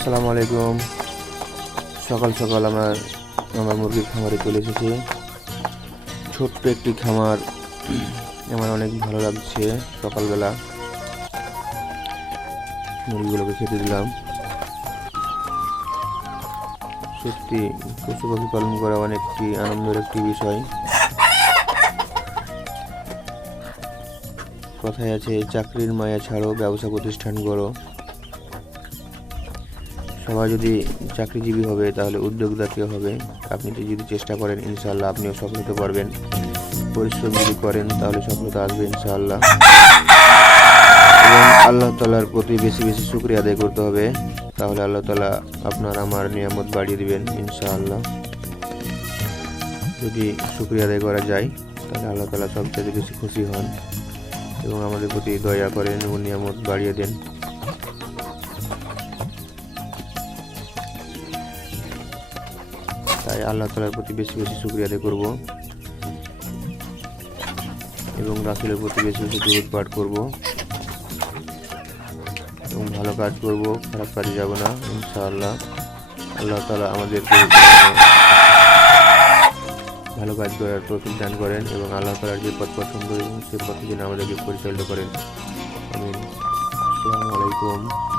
আসসালামু আলাইকুম। সকাল সকাল আমার আমার মুরগির খামারে চলে এসেছে। ছোট্ট একটি খামার। আমার অনেক ভালো লাগছে সকালবেলা। মুরগিগুলোকে খেতে দিলাম। সত্যি পশু পাখি পালন করা অনেকটি আনন্দের একটি বিষয়। কথায় আছে, চাকরির মায়া ছাড়ো, ব্যবসা প্রতিষ্ঠান করো সবাই যদি চাকরিজীবী হবে, তাহলে উদ্যোক্তাকেও হবে। আপনি যদি চেষ্টা করেন, ইনশাআল্লাহ আপনিও সফল হতে পারবেন। পরিশ্রম যদি করেন, তাহলে সফলতা আসবে, ইনশাআল্লাহ। এবং আল্লাহ তালার প্রতি বেশি বেশি শুক্রিয়া আদায় করতে হবে। তাহলে আল্লাহ তালা আপনার, আমার নিয়ামত বাড়িয়ে দেবেন, ইনশাআল্লাহ। যদি শুক্রিয়া আদায় করা যায়, তাহলে আল্লাহ তালা সবচেয়ে বেশি খুশি হন। এবং আমাদের প্রতি দয়া করেন এবং নিয়ামত বাড়িয়ে দেন। তাই আল্লাহ তালার প্রতি বেশি বেশি শুক্রিয়া আদায় করব। এবং রাসুলের প্রতি বেশি বেশি দূরত পাঠ করব। এবং ভালো কাজ করব, খারাপ কাজে যাব না, ইনশাআল্লাহ। আল্লাহ তালা আমাদেরকে ভালো কাজ করার তৌফিক দান করেন এবং আল্লাহ তালার যে পথ পছন্দ এবং সে পথে যেন আমাদেরকে পরিচালিত করেন। আমিন। আসসালামু আলাইকুম।